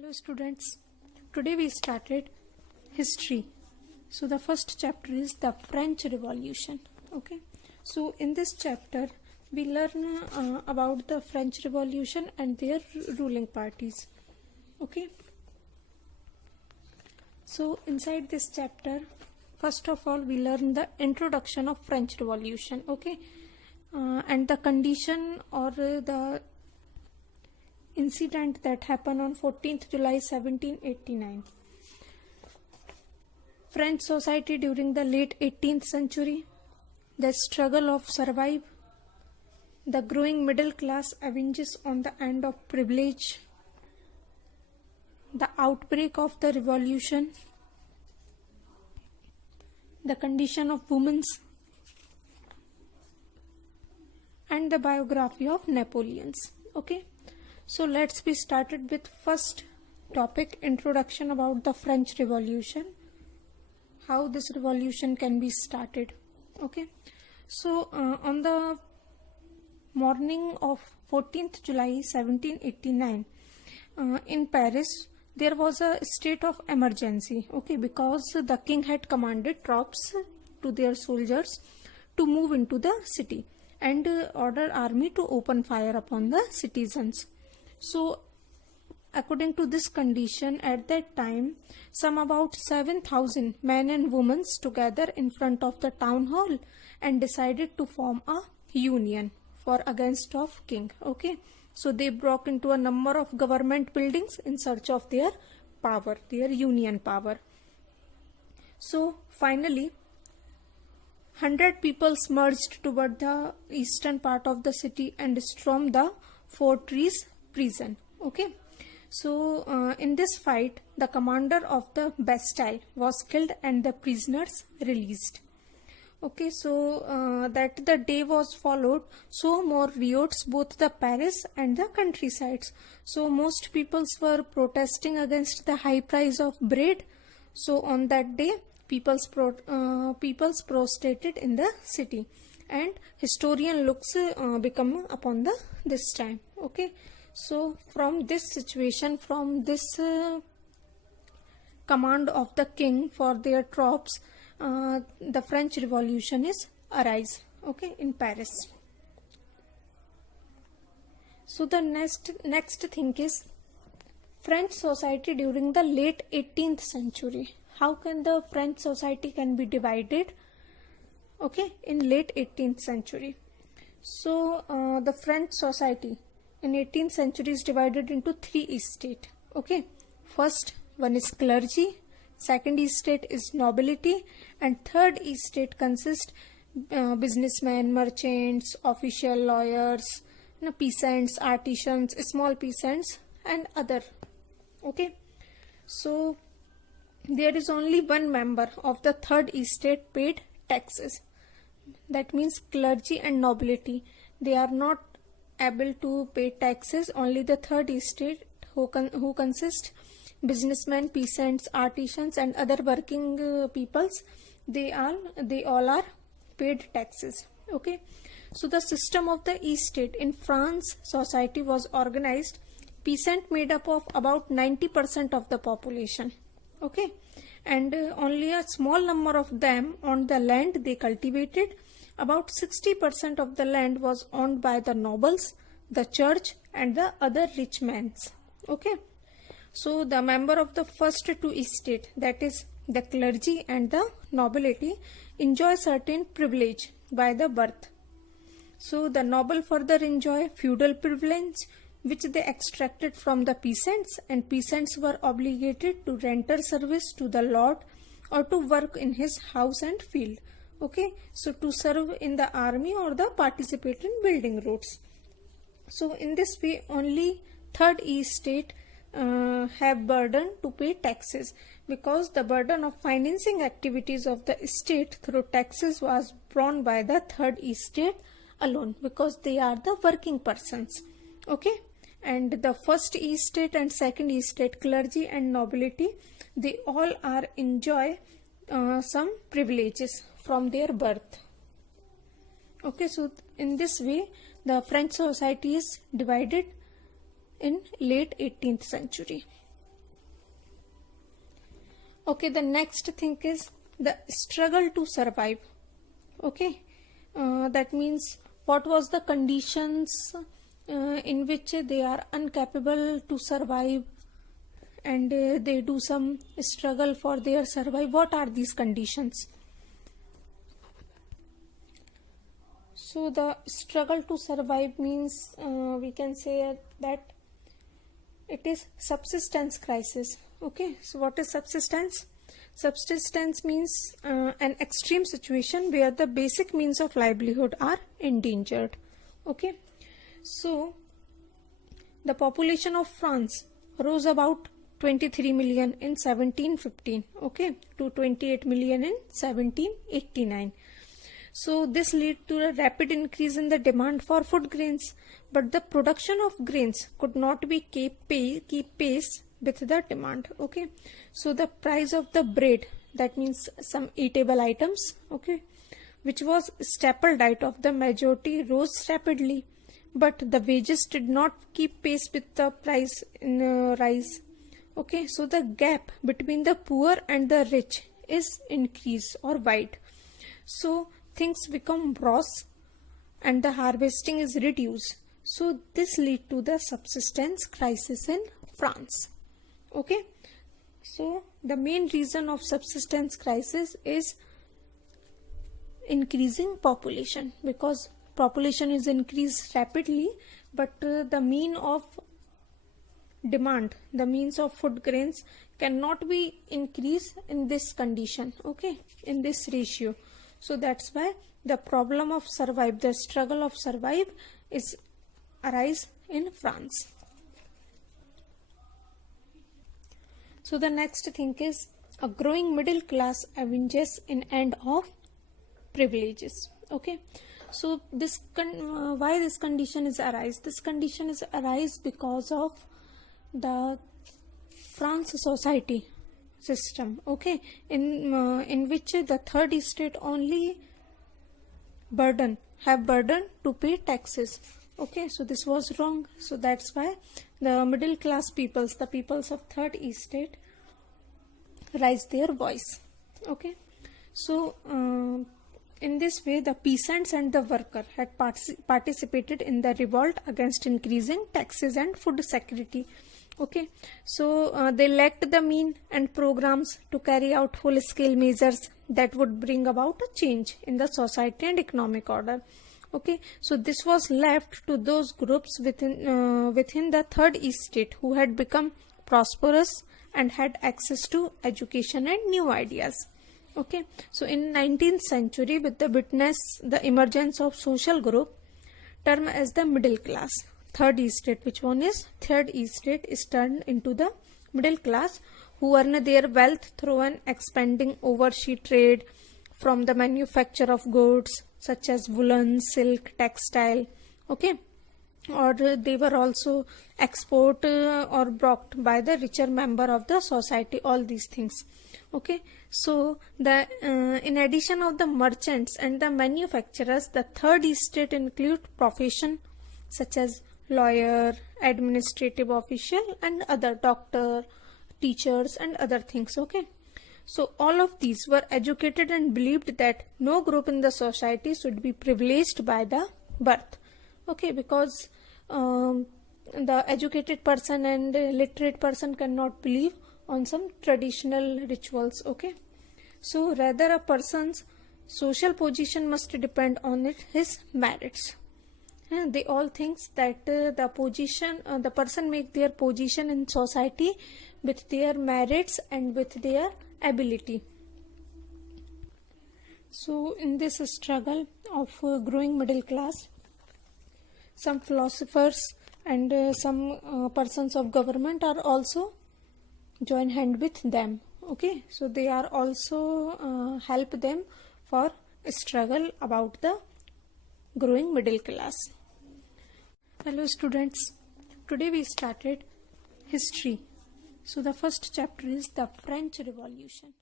Hello students, today we started history. So the first chapter is the French Revolution. Okay, so in this chapter we learn about the French Revolution and their ruling parties. Okay, so inside this chapter, first of all we learn the introduction of French Revolution. Okay, and the condition or the incident that happened on 14th July 1789. French society during the late 18th century, the struggle of survive, the growing middle class avenges on the end of privilege, the outbreak of the revolution, the condition of women, and the biography of Napoleon's. Okay. So let's be started with first topic, introduction about the French Revolution, how this revolution can be started. Okay, so on the morning of 14th July 1789 in Paris there was a state of emergency. Okay, because the king had commanded troops to their soldiers to move into the city and ordered army to open fire upon the citizens. So according to this condition, at that time some about 7,000 men and women together in front of the town hall and decided to form a union for against of king. Okay, so they broke into a number of government buildings in search of their power, their union power. So finally 100 people merged toward the eastern part of the city and stormed the fortress prison. Okay, so in this fight the commander of the Bastille was killed and the prisoners released. Okay, so that the day was followed, so more riots both the Paris and the countrysides. So most peoples were protesting against the high price of bread. So on that day peoples prostrated in the city, and historian looks become upon the this time. Okay, so from this situation, from this command of the king for their troops, the French Revolution is arise. Okay, in Paris. So the next thing is French society during the late 18th century. How can the French society can be divided? Okay, in late 18th century. So the French society in 18th century is divided into three estates. Okay, first one is clergy, second estate is nobility, and third estate consists businessmen, merchants, official, lawyers, peasants, artisans, small peasants, and other. Okay, so there is only one member of the third estate paid taxes. That means clergy and nobility, they are not able to pay taxes. Only the third estate who consist businessmen, peasants, artisans, and other working peoples, they all are paid taxes. Okay, so the system of the estate in France society was organized. Peasant made up of about 90% of the population. Okay, and only a small number of them on the land they cultivated. About 60% of the land was owned by the nobles, the church, and the other rich men. Okay, so the member of the first two estate, that is the clergy and the nobility, enjoy certain privilege by the birth. So the noble further enjoy feudal privilege which they extracted from the peasants, and peasants were obligated to render service to the lord or to work in his house and field. Okay, so to serve in the army or the participate in building roads. So in this way only third estate have burden to pay taxes, because the burden of financing activities of the state through taxes was borne by the third estate alone, because they are the working persons. Okay, and the first estate and second estate, clergy and nobility, they all are enjoy some privileges from their birth. Okay, so in this way the French society is divided in late 18th century. Okay, the next thing is the struggle to survive. Okay, that means what was the conditions in which they are incapable to survive, and they do some struggle for their survival. What are these conditions? So the struggle to survive means we can say that it is subsistence crisis. Okay, so what is subsistence? Subsistence means an extreme situation where the basic means of livelihood are endangered. Okay, so the population of France rose about 23 million in 1715, okay, to 28 million in 1789. So this led to a rapid increase in the demand for food grains, but the production of grains could not be keep pace with the demand. Okay, so the price of the bread, that means some eatable items, okay, which was staple diet of the majority, rose rapidly, but the wages did not keep pace with the price rise. Okay, so the gap between the poor and the rich is increased or wide. So things become worse and the harvesting is reduced. So this lead to the subsistence crisis in France. Okay, so the main reason of subsistence crisis is increasing population, because population is increased rapidly, but the mean of demand, the means of food grains cannot be increased in this condition, okay, in this ratio. So that's why the problem of survive, the struggle of survive is arise in France. So the next thing is a growing middle class avenges in end of privileges. Okay, so this why this condition is arise? This condition is arise because of the France society system, okay, in which the third estate only have burden to pay taxes. Okay, so this was wrong. So that's why the middle class peoples, the peoples of third estate, raise their voice. Okay, so in this way the peasants and the worker had participated in the revolt against increasing taxes and food security. Okay, so they lacked the mean and programs to carry out full-scale measures that would bring about a change in the society and economic order. Okay, so this was left to those groups within the third estate who had become prosperous and had access to education and new ideas. Okay, so in 19th century, with the witness the emergence of social group termed as the middle class, third estate, which one is third estate, is turned into the middle class, who earn their wealth through an expanding overseas trade from the manufacture of goods such as woolen, silk, textile. Okay, or they were also export or brought by the richer member of the society, all these things. Okay, so the in addition of the merchants and the manufacturers, the third estate include profession such as lawyer, administrative official, and other doctor, teachers, and other things. Okay, so all of these were educated and believed that no group in the society should be privileged by the birth. Okay, because the educated person and literate person cannot believe on some traditional rituals. Okay, so rather a person's social position must depend on his merits. And they all think that the person make their position in society with their merits and with their ability. So in this struggle of growing middle class, some philosophers and some persons of government are also join hand with them. Okay, so they are also help them for struggle about the growing middle class. Hello students, today we started history. So the first chapter is the French Revolution.